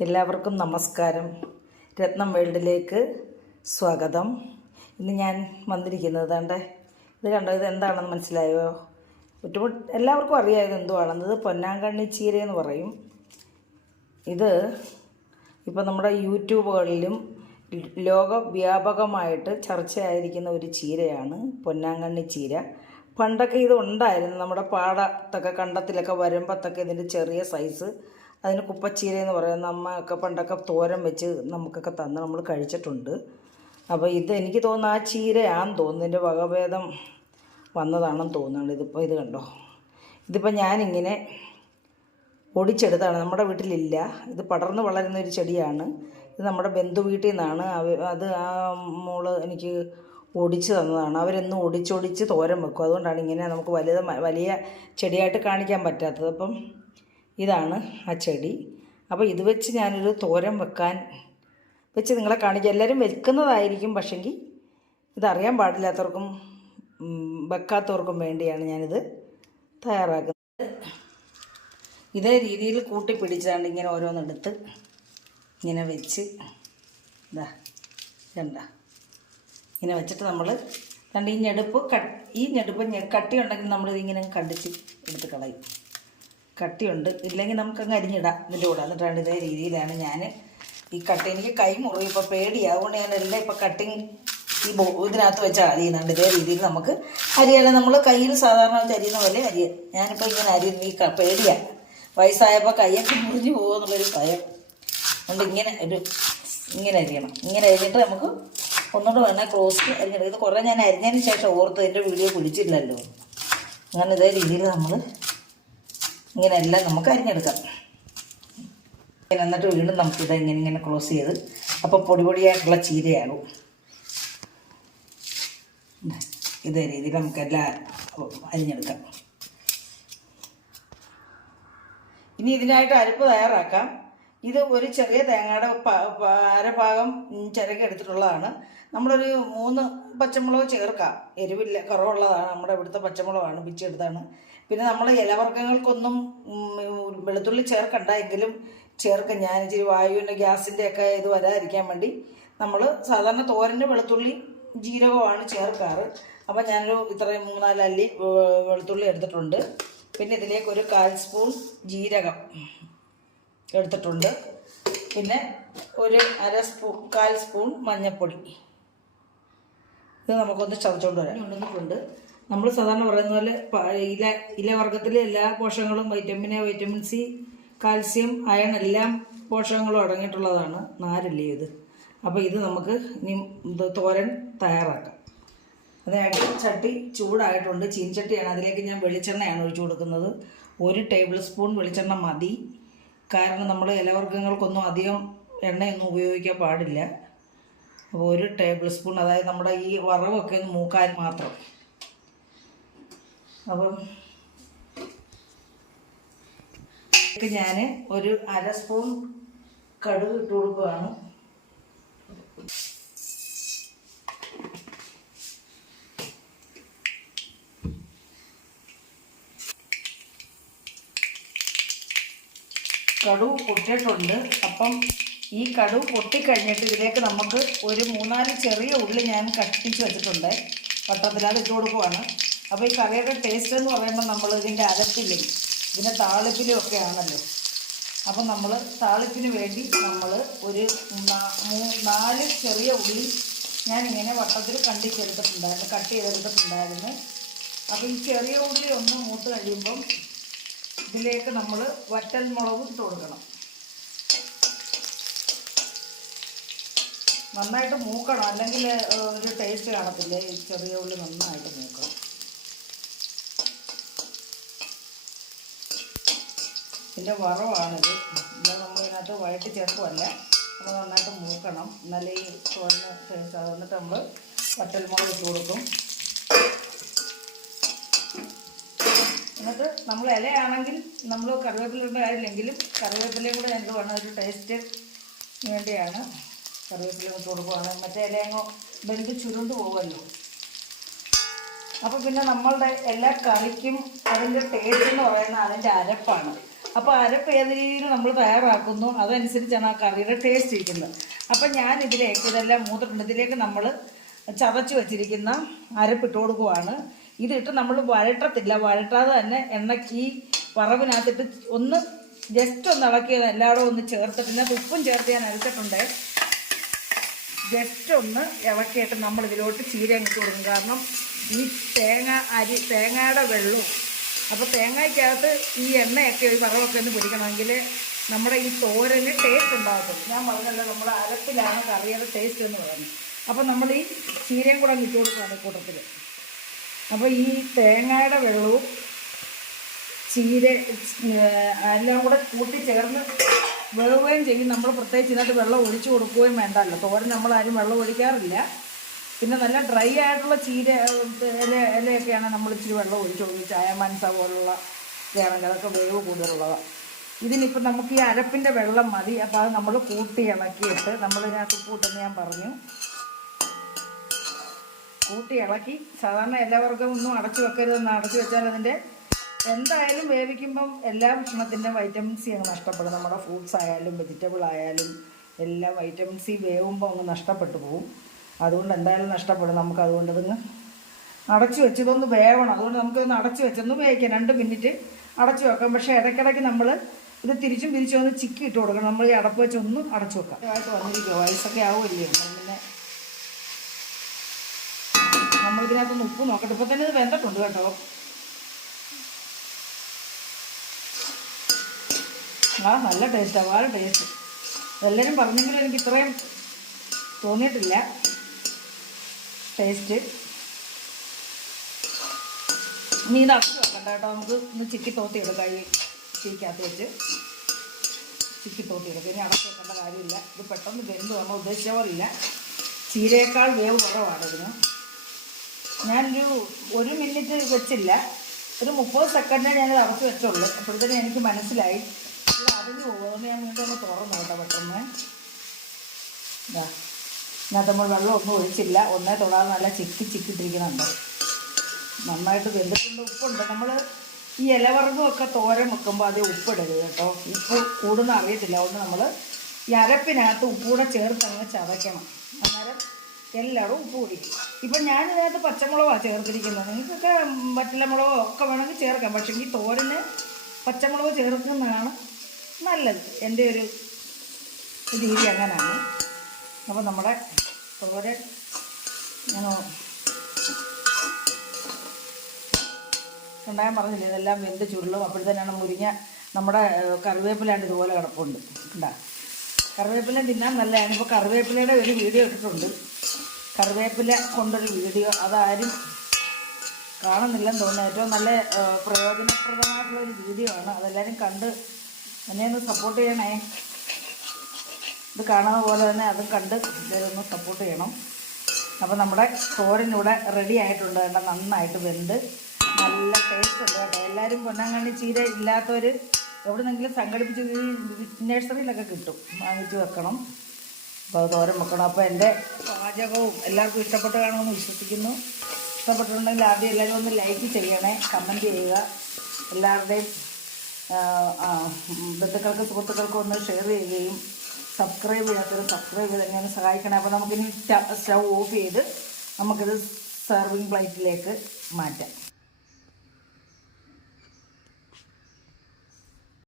എല്ലാവർക്കും നമസ്കാരം. രത്നം വേൾഡിലേക്ക് സ്വാഗതം. ഇന്ന് ഞാൻ വന്നിരിക്കുന്നത് ഇത് കണ്ടോ, ഇത് എന്താണെന്ന് മനസ്സിലായോ? എല്ലാവർക്കും അറിയാം ഇത് എന്തുവാണെന്ന്. ഇത് പൊന്നാങ്കണ്ണി ചീര എന്ന് പറയും. ഇത് ഇപ്പോൾ നമ്മുടെ യൂട്യൂബുകളിലും ലോകവ്യാപകമായിട്ട് ചർച്ചയായിരിക്കുന്ന ഒരു ചീരയാണ് പൊന്നാങ്കണ്ണി ചീര. പണ്ടൊക്കെ ഇത് ഉണ്ടായിരുന്നു, നമ്മുടെ പാടത്തൊക്കെ കണ്ടത്തിലൊക്കെ വരുമ്പത്തൊക്കെ ഇതിൻ്റെ ചെറിയ സൈസ്, അതിന് കുപ്പച്ചീര എന്ന് പറയുന്ന അമ്മയൊക്കെ പണ്ടൊക്കെ തോരൻ വെച്ച് നമുക്കൊക്കെ തന്ന് നമ്മൾ കഴിച്ചിട്ടുണ്ട്. അപ്പോൾ ഇത് എനിക്ക് തോന്നുന്നു ആ ചീരയാണെന്ന് തോന്നുന്നു, ഇതിൻ്റെ വകഭേദം വന്നതാണെന്ന് തോന്നുന്നുണ്ട്. ഇത് കണ്ടോ, ഇതിപ്പോൾ ഞാനിങ്ങനെ ഒടിച്ചെടുത്താണ്, നമ്മുടെ വീട്ടിലില്ല. ഇത് പടർന്ന് വളരുന്ന ഒരു ചെടിയാണ്. ഇത് നമ്മുടെ ബന്ധു വീട്ടിൽ നിന്നാണ് അത് ആ മോള് എനിക്ക് ഒടിച്ച് തന്നതാണ്. അവരെന്നും ഒടിച്ചൊടിച്ച് തോരൻ വെക്കും, അതുകൊണ്ടാണ് ഇങ്ങനെ നമുക്ക് വലിയ ചെടിയായിട്ട് കാണിക്കാൻ പറ്റാത്തത്. അപ്പം ഇതാണ് ആ ചെടി. അപ്പോൾ ഇത് വെച്ച് ഞാനൊരു തോരൻ വെച്ച് നിങ്ങളെ കാണിക്കാം. എല്ലാവരും വെക്കുന്നതായിരിക്കും, പക്ഷെങ്കിൽ ഇതറിയാൻ പാടില്ലാത്തവർക്കും വെക്കാത്തവർക്കും വേണ്ടിയാണ് ഞാനിത് തയ്യാറാക്കുന്നത്. ഇതേ രീതിയിൽ കൂട്ടി പിടിച്ചാണ്ട് ഇങ്ങനെ ഓരോന്നെടുത്ത് ഇങ്ങനെ വെച്ച് ഇങ്ങനെ വെച്ചിട്ട് നമ്മൾ ഈ ഞെടുപ്പ് കട്ടി ഉണ്ടെങ്കിൽ നമ്മളിതിങ്ങനെ കണ്ടിച്ച് എടുത്ത് കളയും. കട്ടിയുണ്ട് ഇല്ലെങ്കിൽ നമുക്കങ്ങ് അരിഞ്ഞിടാം ഇതിൻ്റെ കൂടെ. എന്നിട്ടാണ് ഇതേ രീതിയിലാണ് ഞാൻ ഈ എനിക്ക് കൈ മുറിയും, ഇപ്പോൾ പേടിയാവുകൊണ്ട് ഞാനെല്ലാം ഇപ്പോൾ കട്ടിങ് ഇതിനകത്ത് വെച്ചാൽ അരിയുന്നുണ്ട്. ഇതേ രീതിയിൽ നമുക്ക് അരിയല്ല, നമ്മൾ കയ്യിൽ സാധാരണ വെച്ച് അരിയുന്ന പോലെ അരിയ. ഞാനിപ്പോൾ ഇങ്ങനെ അരിയുന്ന ഈ പേടിയാണ്, വയസ്സായപ്പോൾ കൈയൊക്കെ മുറിഞ്ഞു പോകുമെന്നുള്ളൊരു ഭയം കൊണ്ട് ഇങ്ങനെ അരിയണം. ഇങ്ങനെ അരിഞ്ഞിട്ട് നമുക്ക് ഒന്നുകൂടെ വേണേൽ ക്ലോസ് അരിഞ്ഞിട്ട്. ഇത് കുറേ ഞാൻ അരിഞ്ഞതിന് ശേഷം ഓർത്ത് എൻ്റെ വീഡിയോ പിടിച്ചില്ലല്ലോ. അങ്ങനെ ഇതേ രീതിയിൽ നമ്മൾ ഇങ്ങനെ എല്ലാം നമുക്ക് അരിഞ്ഞെടുക്കാം. എന്നിട്ട് വീണ്ടും നമുക്കിത് ഇങ്ങനെ ക്ലോസ് ചെയ്ത്, അപ്പോൾ പൊടിയായിട്ടുള്ള ചീരയാകും. ഇതേ രീതിയിൽ നമുക്കെല്ലാം അരിഞ്ഞെടുക്കാം. ഇനി ഇതിനായിട്ട് അരപ്പ് തയ്യാറാക്കാം. ഇത് ഒരു ചെറിയ തേങ്ങയുടെ അരഭാഗം ചിരകി എടുത്തിട്ടുള്ളതാണ്. നമ്മളൊരു 3 പച്ചമുളക് ചേർക്കാം. എരിവില്ല, കുറവുള്ളതാണ്, നമ്മുടെ ഇവിടുത്തെ പച്ചമുളകാണ്, പിച്ചെടുത്താണ്. പിന്നെ നമ്മൾ ഇലവർഗ്ഗങ്ങൾക്കൊന്നും വെളുത്തുള്ളി ചേർക്കണ്ട, എങ്കിലും ചേർക്കാം. ഞാൻ ഇച്ചിരി വായുവിൻ്റെ ഗ്യാസിൻ്റെ ഒക്കെ ഇത് വരാതിരിക്കാൻ വേണ്ടി നമ്മൾ സാധാരണ തോരന് വെളുത്തുള്ളി ജീരകമാണ് ചേർക്കാറ്. അപ്പോൾ ഞാനൊരു ഇത്രയും 3-4 അല്ലി വെളുത്തുള്ളി എടുത്തിട്ടുണ്ട്. പിന്നെ ഇതിലേക്ക് ഒരു 1/4 സ്പൂൺ ജീരകം എടുത്തിട്ടുണ്ട്. പിന്നെ ഒരു 1/4 സ്പൂൺ മഞ്ഞൾപ്പൊടി. ഇത് നമുക്കൊന്ന് ചതച്ചുകൊണ്ട് വരാൻ കൊണ്ടുവന്നിട്ടുണ്ട്. നമ്മൾ സാധാരണ പറയുന്ന പോലെ ഇലവർഗ്ഗത്തിൽ എല്ലാ പോഷകങ്ങളും വൈറ്റമിൻ സി, കാൽസ്യം, അയൺ എല്ലാം പോഷകങ്ങളും അടങ്ങിയിട്ടുള്ളതാണ്. നാരല്ലേ ഇത്. അപ്പോൾ ഇത് നമുക്ക് ഇനി തോരൻ തയ്യാറാക്കാം. അതായത് ചട്ടി ചൂടായിട്ടുണ്ട്, ചീനച്ചട്ടിയാണ്. അതിലേക്ക് ഞാൻ വെളിച്ചെണ്ണയാണ് ഒഴിച്ചു കൊടുക്കുന്നത്. 1 ടേബിൾ സ്പൂൺ വെളിച്ചെണ്ണ മതി. കാരണം നമ്മൾ ഇലവർഗ്ഗങ്ങൾക്കൊന്നും അധികം എണ്ണയൊന്നും ഉപയോഗിക്കാൻ പാടില്ല. അപ്പോൾ 1 ടേബിൾ സ്പൂൺ, അതായത് നമ്മുടെ ഈ വറവൊക്കെ ഒന്ന് മൂക്കാൻ മാത്രം. അപ്പം ഞാൻ ഒരു 1/2 സ്പൂൺ കടുക് ഇട്ട് കൊടുക്കുകയാണ്. കടുക് പൊട്ടിയിട്ടുണ്ട്. അപ്പം ഈ കടുക് പൊട്ടിക്കഴിഞ്ഞിട്ട് ഇതിലേക്ക് നമുക്ക് ഒരു 3-4 ചെറിയ ഉള്ളി ഞാൻ കട്ടിച്ച് വെച്ചിട്ടുണ്ട്, വട്ടത്തിൽ അത് ഇട്ട് കൊടുക്കുവാണ്. അപ്പോൾ ഈ കറിയുടെ ടേസ്റ്റ് എന്ന് പറയുമ്പോൾ നമ്മൾ ഇതിൻ്റെ അരപ്പിലും ഇതിൻ്റെ താളിപ്പിലും ഒക്കെ ആണല്ലോ. അപ്പം നമ്മൾ താളിപ്പിന് വേണ്ടി നമ്മൾ ഒരു 4 ചെറിയ ഉള്ളി ഞാനിങ്ങനെ വട്ടത്തിൽ കട്ട് ചെയ്തെടുത്തിട്ടുണ്ടായിരുന്നു. അപ്പോൾ ഈ ചെറിയ ഉള്ളി ഒന്ന് മൂത്ത് കഴിയുമ്പം ഇതിലേക്ക് നമ്മൾ വറ്റൽ മുളകും ഇട്ട് കൊടുക്കണം. നന്നായിട്ട് മൂക്കണം, അല്ലെങ്കിൽ ഒരു ടേസ്റ്റ് കാണത്തില്ല. ഈ ചെറിയ ഉള്ളി നന്നായിട്ട് മൂക്കണം. ഇതിൻ്റെ വറവാണിത്. നമ്മളിതിനകത്ത് വഴറ്റി ചേർക്കുമല്ല, നമ്മൾ നന്നായിട്ട് മൂക്കണം, എന്നാലേ ഈ തോരന് ടേസ്റ്റ്. അതുകൊണ്ടിട്ട് നമ്മൾ വറ്റൽ മുളക് ഇട്ട് കൊടുക്കും. എന്നിട്ട് നമ്മൾ ഇലയാണെങ്കിൽ നമ്മൾ കറിവേപ്പിലയുടെ കാര്യമില്ലെങ്കിലും കറിവേപ്പിലയും കൂടെ എന്ത് വേണം, ഒരു ടേസ്റ്റ് വേണ്ടിയാണ് കറിവേപ്പില ഇട്ട് കൊടുക്കുവാണ്. മറ്റേ ഇലയങ്ങോ വെന്ത് ചുരുണ്ട് പോകുമല്ലോ. അപ്പോൾ പിന്നെ നമ്മളുടെ എല്ലാ കറിക്കും അതിൻ്റെ ടേസ്റ്റ് എന്ന് പറയുന്നത് അതിൻ്റെ അരപ്പാണ്. അപ്പോൾ അരപ്പ് ഏത് രീതിയിൽ നമ്മൾ തയ്യാറാക്കുന്നു അതനുസരിച്ചാണ് ആ കറിയുടെ ടേസ്റ്റ് ഇരിക്കുന്നത്. അപ്പം ഞാനിതിലേക്ക് ഇതെല്ലാം മൂത്തിട്ടുണ്ട്. ഇതിലേക്ക് നമ്മൾ ചതച്ച് വെച്ചിരിക്കുന്ന അരപ്പിട്ട് കൊടുക്കുവാണ്. ഇതിട്ട് നമ്മൾ വഴട്ടത്തില്ല, വഴട്ടാതെ തന്നെ എണ്ണയ്ക്ക് ഈ വറവിനകത്തിട്ട് ഒന്ന് ജസ്റ്റ് ഒന്ന് ഇളക്കിയത് എല്ലായിടും ഒന്ന് ചേർത്തിട്ട് ഉപ്പും ചേർത്ത് ഞാൻ അരച്ചിട്ടുണ്ട്. ജസ്റ്റ് ഒന്ന് ഇളക്കിയിട്ട് നമ്മൾ ഇതിലോട്ട് ചീര ഇട്ട് കൊടുക്കും. കാരണം ഈ തേങ്ങയുടെ വെള്ളവും അപ്പോൾ തേങ്ങയ്ക്കകത്ത് ഈ എണ്ണയൊക്കെ ഈ വറവൊക്കെ ഒന്ന് പിടിക്കണമെങ്കിൽ നമ്മുടെ ഈ തോരന് ടേസ്റ്റ് ഉണ്ടാകത്തുള്ളൂ. ഞാൻ പറഞ്ഞല്ലോ നമ്മുടെ അരപ്പിലാണ് കറിയുടെ ടേസ്റ്റ് എന്ന് പറയുന്നത്. അപ്പോൾ നമ്മൾ ഈ ചീരയും കൂടെ ഇട്ട് കൊടുക്കുകയാണ് ഈ കൂട്ടത്തിൽ. അപ്പോൾ ഈ തേങ്ങയുടെ വെള്ളവും ചീര എല്ലാം കൂടെ കൂട്ടി ചേർന്ന് വേവുകയും ചെയ്യും. നമ്മൾ പ്രത്യേകിച്ച് ഇതിനകത്ത് വെള്ളം ഒഴിച്ചു കൊടുക്കുകയും വേണ്ടല്ലോ. തോരൻ നമ്മളാരും വെള്ളം ഒഴിക്കാറില്ല. പിന്നെ നല്ല ഡ്രൈ ആയിട്ടുള്ള ചീര ഇലയൊക്കെയാണ് നമ്മൾ ഇച്ചിരി വെള്ളം ഒഴിച്ചു കൊടുക്കും. ചായ മനസ്സ പോലുള്ള ഇതാണെങ്കിൽ അതൊക്കെ വേവ് കൂടുതലുള്ളതാണ്. ഇതിനിപ്പോൾ നമുക്ക് ഈ അരപ്പിൻ്റെ വെള്ളം മതി. അപ്പോൾ അത് നമ്മൾ കൂട്ടി ഇളക്കിയിട്ട് നമ്മളിതിനകത്ത് ഉപ്പിട്ടെന്ന് ഞാൻ പറഞ്ഞു. കൂട്ടി ഇളക്കി സാധാരണ എല്ലാവർക്കും ഒന്നും അടച്ചു വെക്കരുതെന്ന്, അടച്ചു വെച്ചാൽ അതിൻ്റെ എന്തായാലും വേവിക്കുമ്പം എല്ലാ ഭക്ഷണത്തിൻ്റെ വൈറ്റമിൻ സി അങ്ങ് നഷ്ടപ്പെടും. നമ്മുടെ ഫ്രൂട്ട്സ് ആയാലും വെജിറ്റബിൾ ആയാലും എല്ലാം വൈറ്റമിൻ സി വേവുമ്പോൾ അങ്ങ് നഷ്ടപ്പെട്ടു പോകും. അതുകൊണ്ട് എന്തായാലും നഷ്ടപ്പെടും. നമുക്ക് അതുകൊണ്ട് ഇതൊന്ന് അടച്ചു വെച്ച് ഇതൊന്ന് വേവണം. അതുകൊണ്ട് നമുക്കൊന്ന് അടച്ചു വെച്ചൊന്ന് വേവിക്കാം. 2 മിനിറ്റ് അടച്ചു വെക്കാം. പക്ഷേ ഇടയ്ക്കിടയ്ക്ക് നമ്മൾ ഇത് തിരിച്ചും തിരിച്ചും ഒന്ന് ചിക്കി ഇട്ട് കൊടുക്കണം. നമ്മൾ ഈ അടപ്പ് വെച്ച് ഒന്ന് അടച്ചു വെക്കാം. ആയിട്ട് വന്നിരിക്കുക വയസ്സൊക്കെ ആവുമല്ലേ. പിന്നെ നമ്മളിതിനകത്തൊന്ന് ഉപ്പ് നോക്കട്ടെ. ഇപ്പം തന്നെ ഇത് വെന്തിട്ടുണ്ട് കേട്ടോ. നല്ല ടേസ്റ്റാണ്, വളരെ ടേസ്റ്റ്. എല്ലാവരും പറഞ്ഞെങ്കിലും എനിക്ക് ഇത്രയും തോന്നിയിട്ടില്ല ടേസ്റ്റ്. ഇനി ഇത് അടച്ചു വെക്കണ്ട കേട്ടോ. നമുക്ക് ഒന്ന് ചിക്കി തോത്തി എടുക്കാം. ഈ ചീക്കകത്ത് വെച്ച് ചിക്കി തോത്തി എടുക്കാം. ഇനി അടച്ചു വെക്കേണ്ട കാര്യമില്ല. ഇത് പെട്ടെന്ന് വെന്ത് നമ്മൾ ഉദ്ദേശിച്ച പോലില്ല. ചീരയേക്കാൾ വേവ് കുറവാണ് ഇതിന്. ഞാനൊരു 1 മിനിറ്റ് വെച്ചില്ല, ഒരു 30 സെക്കൻഡേ ഞാനിത് അടച്ചു വെച്ചുള്ളൂ. അപ്പോഴത്തേനും എനിക്ക് മനസ്സിലായി ഇത് അതിന് പോകുന്നത്. ഞാൻ വീണ്ടും ഒന്ന് തുറന്നു കേട്ടോ പെട്ടെന്ന്. ഇതാ ഇതിനകത്ത് നമ്മൾ വെള്ളം ഒന്നും ഒഴിച്ചില്ല. ഒന്നേ തൊടാതെ നല്ല ചിക്കിട്ടിരിക്കുന്നുണ്ട്. നന്നായിട്ട് വെന്തിട്ടുണ്ട്. ഉപ്പുണ്ട്. നമ്മൾ ഈ ഇലവർഗ്ഗമൊക്കെ തോരൻ വെക്കുമ്പോൾ അതേ ഉപ്പിടരുത് കേട്ടോ. ഉപ്പ് കൂടുന്ന അറിയത്തില്ല. അതുകൊണ്ട് നമ്മൾ ഈ അരപ്പിനകത്ത് ഉപ്പൂടെ ചേർത്ത് അങ്ങ് ചതയ്ക്കണം. അന്നേരം എല്ലാവരും ഉപ്പ് കുടിക്കും. ഇപ്പം ഞാനിതിനകത്ത് പച്ചമുളകാണ് ചേർത്തിരിക്കുന്നത്. നിങ്ങൾക്കൊക്കെ വറ്റലമുളകോ ഒക്കെ വേണമെങ്കിൽ ചേർക്കാം. പക്ഷേ ഈ തോരന് പച്ചമുളക് ചേർക്കുന്നതാണ് നല്ലത്. എൻ്റെ ഒരു രീതി അങ്ങനെയാണ്. അപ്പോൾ നമ്മുടെ തോരൻ ഞാൻ ഉണ്ടാകാൻ പറഞ്ഞില്ല. ഇതെല്ലാം വെന്ത് ചുരുളും. അപ്പോഴത്തേനാണ് മുരിങ്ങ നമ്മുടെ കറിവേപ്പിലാണ്ട് ഇതുപോലെ കിടപ്പുണ്ട്. ഉണ്ടാ കറിവേപ്പില തിന്നാൻ നല്ലതാണ്. ഇപ്പോൾ കറിവേപ്പിലയുടെ ഒരു വീഡിയോ ഇട്ടിട്ടുണ്ട്. കറിവേപ്പില കൊണ്ടൊരു വീഡിയോ, അതാരും കാണുന്നില്ലെന്ന് തോന്നുന്നു. ഏറ്റവും നല്ല പ്രയോജനപ്രദമായിട്ടുള്ളൊരു വീഡിയോ ആണ്. അതെല്ലാവരും കണ്ട് എന്നെ ഒന്ന് സപ്പോർട്ട് ചെയ്യണേ. ഇത് കാണുന്ന പോലെ തന്നെ അതും കണ്ട് എല്ലാവരും ഒന്ന് സപ്പോർട്ട് ചെയ്യണം. അപ്പോൾ നമ്മുടെ തോരനിവിടെ റെഡി ആയിട്ടുണ്ട് കേട്ടോ. നന്നായിട്ട് വെന്ത് നല്ല ടേസ്റ്റ് ഉണ്ട് കേട്ടോ. എല്ലാവരും പൊന്നാങ്കണ്ണി ചീര ഇല്ലാത്തവർ എവിടെന്നെങ്കിലും സംഘടിപ്പിച്ച് നഴ്സറിയിലൊക്കെ കിട്ടും, വാങ്ങിച്ച് വെക്കണം. അപ്പോൾ അത് തോരൻ വെക്കണം. അപ്പോൾ എൻ്റെ പാചകവും എല്ലാവർക്കും ഇഷ്ടപ്പെട്ട് കാണുമെന്ന് വിശ്വസിക്കുന്നു. ഇഷ്ടപ്പെട്ടിട്ടുണ്ടെങ്കിൽ ആദ്യം എല്ലാവരും ഒന്ന് ലൈക്ക് ചെയ്യണേ, കമൻറ്റ് ചെയ്യുക. എല്ലാവരുടെയും ബന്ധുക്കൾക്കും സുഹൃത്തുക്കൾക്കും ഒന്ന് ഷെയർ ചെയ്യുകയും സബ്സ്ക്രൈബ് ചെയ്യാത്തവർ സബ്സ്ക്രൈബ് ചെയ്ത് എന്നെ സഹായിക്കണം. അപ്പോൾ നമുക്കിനി സ്റ്റൗ ഓഫ് ചെയ്ത് നമുക്കിത് സെർവിങ് പ്ലേറ്റിലേക്ക് മാറ്റാം.